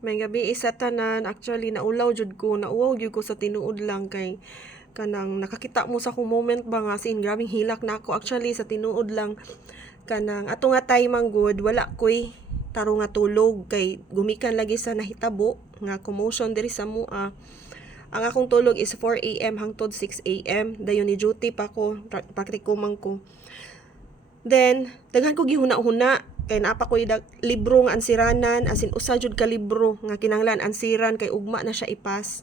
May gabi isa tanan, actually naulaw jud ko, nauwaw jud ko sa tinuod lang kay kanang nakakita mo sa kong moment ba nga sin grabing hilak na ako actually sa tinuod lang kanang ato nga time ang good wala koy taro nga tulog kay gumikan lagi sa nahitabo nga commotion diri sa mua. Ang akong tulog is 4 a.m. hangtod 6 a.m. dayon ni duty pa ko, praktikuman ko. Then, daghan ko gihuna-huna kay naapa ko libro nga ansiranan, as in usa jud ka libro nga kinahanglan ansiran kay ugma na siya ipas.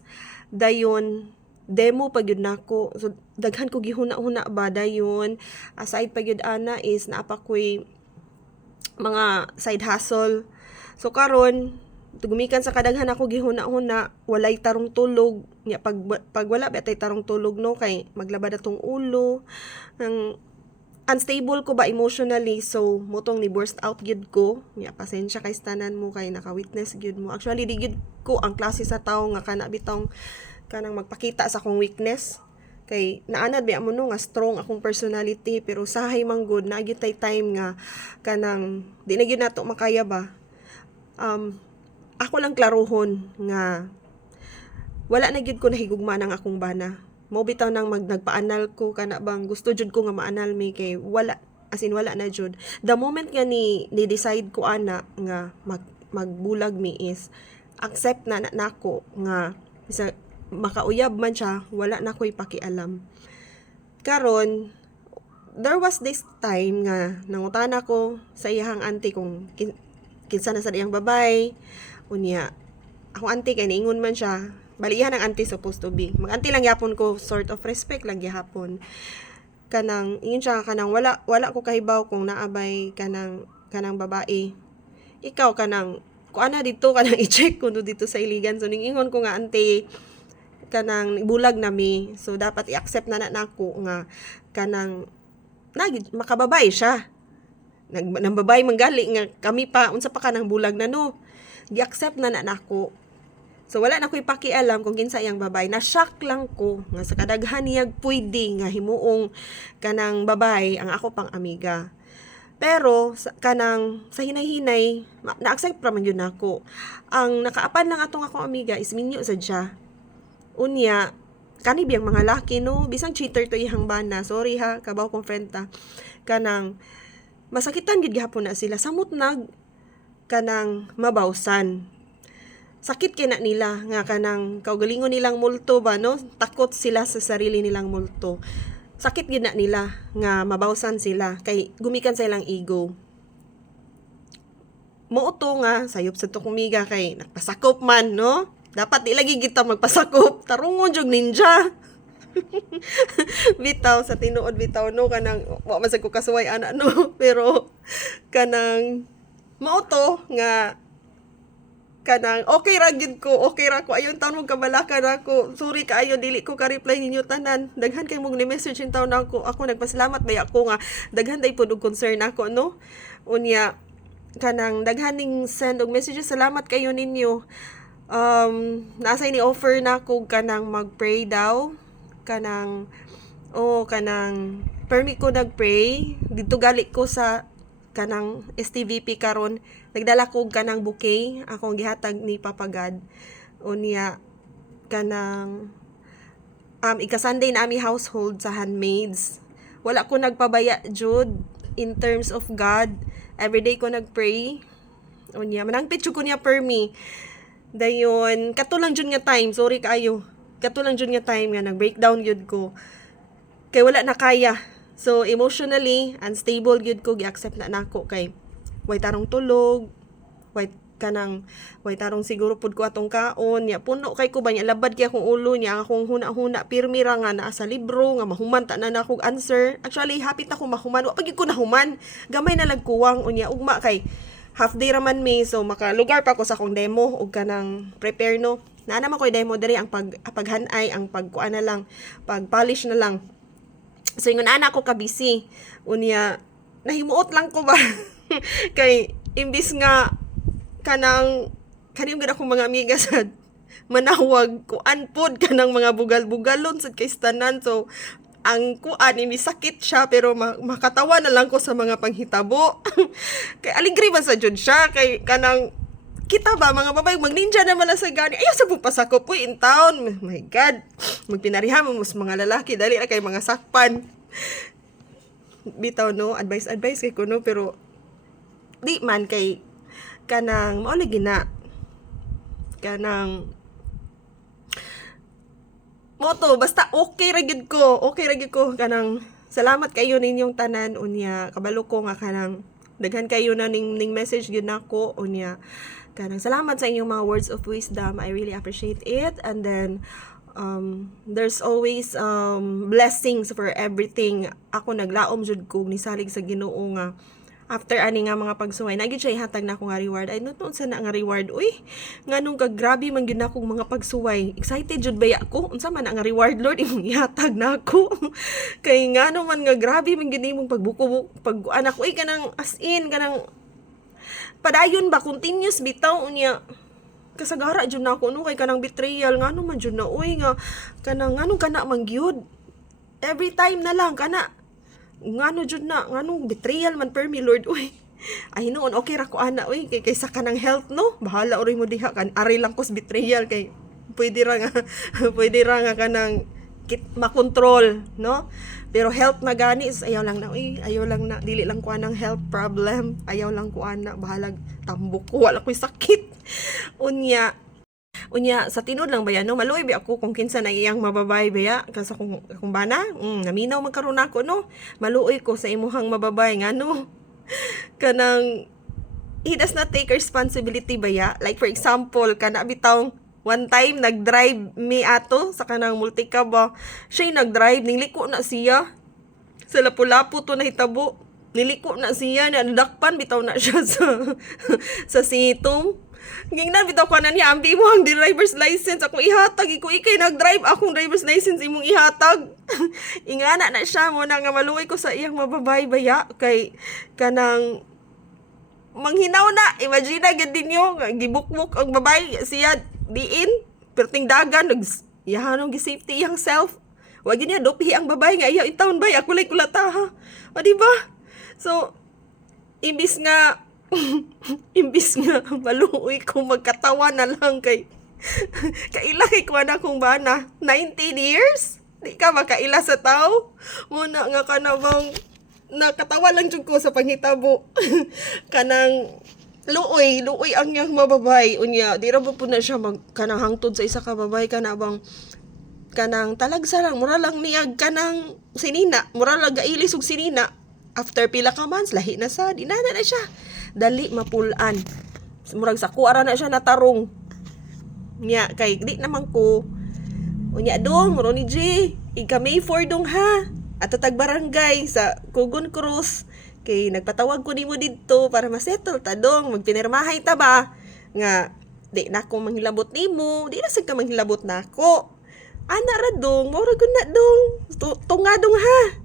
Dayon demo pa gyud nako. So daghan ko gihuna-huna ba dayon. Aside pa gyud ana is naapa ko'y mga side hustle. So karon gumikan sa kadaghan ako gihuna-huna, walay tarong tulog. Nya pag wala betay tarong tulog no kay maglabad atong ulo. Ang unstable ko ba emotionally, so mutong ni burst out gyud ko. Nya pasensya kay tanan mo kay naka-witness gyud mo. Actually di gyud ko ang klase sa tawo nga kana bitong kanang magpakita sa akong weakness. Kay naanad ba mo no nga strong akong personality, pero sahay man good na gyud tay time nga kanang di na gyud nato makaya ba. Ako lang klarohon nga wala na gyud ko nahigugma ng akong bana. Mo bitaw nang nagpaanal ko kana bang gusto jud ko nga maanal mi kay wala, as in wala na jud. The moment nga ni decide ko ana nga magbulag mi is accept na nako nga isa makauyab man siya, wala na ko'y pakialam. Karon there was this time nga nangutan ako sa iyang auntie kung kinsa na sa iyang babay. Unya ako auntie kay niingon man siya, balihan ang auntie supposed to be. Mag-auntie lang yapon ko, sort of respect lang gyapon. Kanang ingon siya kanang wala ko kahibaw kung naabay kanang babae. Ikaw kanang kuana dito kanang i-check kuno dito sa iligan. So ningingon ko nga auntie kanang bulag na mi. So dapat i-accept na nako nga kanang makababay siya. Nang babae manggali nga kami pa unsa pa kanang bulag na no. Gi-accept na nako. So wala na ko'y pakialam kung kinsa iyang babay. Na-shock lang ko nga sa kadaghan niyag pwede nga himuong kanang babay ang ako pang amiga. Pero kanang sa hinay-hinay na-accept pa man yun ako. Ang nakaapan lang atong akong amiga is minyo sad siya. Unya kani biyang mga laki no, bisang cheater to ihang bana. Sorry ha, kabaw kong friend ta. Kanang masakitan gid gihapon na sila samot nag kanang mabawsan. Sakit kina nila nga kanang kaugalingon nilang multo ba no, takot sila sa sarili nilang multo. Sakit gid na nila nga mabawsan sila kay gumikan sa ilang ego. Muuto nga sayop sa tukumiga kay nagpasakop man no. Dapat di lagi kita magpasakop, tarungon jog ninja. Bitaw sa tinuod bitaw no kanang wa man sad ko kasuway ana no, pero kanang mauto nga kanang okay ra gyud ko, okay ra ko ayon taon mo kabalakan ako. Sorry kaayo dili ko ka reply ninyo tanan. Daghan kay mong ni-message in taon ako nagpasalamat bay ako nga daghan day pud og concern ako no. Unya kanang daghan ning send og messages, salamat kayo ninyo. Nasa ni offer na ko kanang mag-pray daw kanang kanang permit ko nag-pray dito gali ko sa kanang STVP karon nagdala ko kanang bouquet akong gihatag ni Papa God. Unya kanang ika-Sunday na ami household sa handmaids, wala ko nagpabaya jud in terms of God, everyday ko nagpray. Unya manangpit jud ko niya permi. Dayon katulang jud nga time, sorry kaayo, katulang jud nga time nga nag-breakdown gyud ko kay wala na kaya. So emotionally unstable gyud ko, gi-accept na nako kay way tarong tulog, way tarong siguro pud ko atong kaon nya puno kay ko ba nya labad kay akong ulo nya akong huna-huna pirmi ra nga naa sa libro nga mahuman ta na nako answer. Actually hapit ako mahuman, wa pagid ko nahuman, gamay na lag kuwang. Unya ugma kay half day raman mi, so makalugar pa ko sa akong demo ug kanang prepare no. Naa naman ko'y demo diri ang paghanay, ang pagkuan na lang, pag-polish na lang. So ingon ana ko ka busy. Unya nahimuot lang ko ba kay imbis nga kanang kaniyong gid akong mga amiga sa manawag kuan pod kanang mga bugal-bugalon sad kay tanan. So ang kuan ini sakit siya pero makatawa na lang ko sa mga panghitabo. Kay aligri man sa jud siya kay kanang kita ba mga babae magninja naman na sa gani ayaw sa pupasakop po in town, my god, magpinarihan mo mas mga lalaki dali na kay mga sakpan bitaw no, advice kay kuno pero di man kay kanang mauli gina kanang moto basta okay ra gyud ko kanang salamat kayo ninyong tanan unya kabalo ko nga kanang daghan kayo na ning message gyud nako unya kanang salamat sa inyong mga words of wisdom. I really appreciate it. And then there's always blessings for everything. Ako naglaom jud ko ni salig sa Ginoo nga after ani nga mga pagsuway nagid siya ihatag na ako nga reward. Ay noon sa na nga reward uy nganong grabe man gyud akong mga pagsuway, excited jud ba ako unsa man nga reward Lord imong ihatag na ako kay ngano man nga grabe man gyud imong pagbuko pag anak uy kanang as in kanang padayon ba continuous bitaw unya kasagara jud na ako no kay kanang betrayal ngano man jud na uy nga kanang ngano kana man gyud every time na lang kana ngano jud na nganong betrayal man per me Lord uy ay noon okay ra ko ana uy kaysa kanang health no bahala uri mo diha kan ari lang kos betrayal kay pwede ra nga kanang makontrol no pero health na gani ayaw lang na dili lang ko anang health problem ayaw lang ko ana bahalag tambok ko wala ko'y sakit unya sa tinud lang baya no maluoy ba ako kung kinsa na iyang mababay baya kasi kung bana naminaw magkaroon ako no maluoy ko sa imuhang mababay ngano kanang he does not take responsibility baya like for example kana bitaw one time, nag-drive mi ato sa kanang multicab ba. Siya nag-drive, niliko na siya. Sa lapu-lapu to nahitabo. Niliko na siya, nadakpan, bitaw na siya sa sitong. Ngingnan, bitaw ka na niya, ambi mo ang driver's license. Akong ihatag, ikay nag-drive, akong driver's license, imong ihatag. Ingana na siya, muna nga maluwi ko sa iyang mababay baya. Kay kanang manghinaw na. Imagine na, gandin nyo, gibukbuk ang babay siya. Diin, perting dagan, yahanong gi-safety iyang self. Wag niya dopi ang babay nga iya itaon bay ako lay kulata ha. O di ba? So imbis nga maluoy ko magkatawa na lang kay kaila kay kuana kong bana 19 years. Di ka makaila sa tao. Muna nga kanabang nakatawa lang jud ko sa panghitabo. Kanang luoy ang yang mababay unya di ra po na siya kanang hangtod sa isa ka babay kanabang kanang talagsa lang mura lang niyag kanang sinina mura lang gailis og sinina after pila ka months lahi na sa dinana na siya dali mapulan murag sa kuara na siya natarong nya kay di naman ko unya dong muro ni G ika May 4 dong ha at tag barangay sa Kugon Cruz kay nagpatawag ko nimo didto para ma-settle ta dong magpinirmahay ta ba nga di na ko manghilabot nimo di na sad ka manghilabot nako ana ra dong mura gud na dong tunga dong ha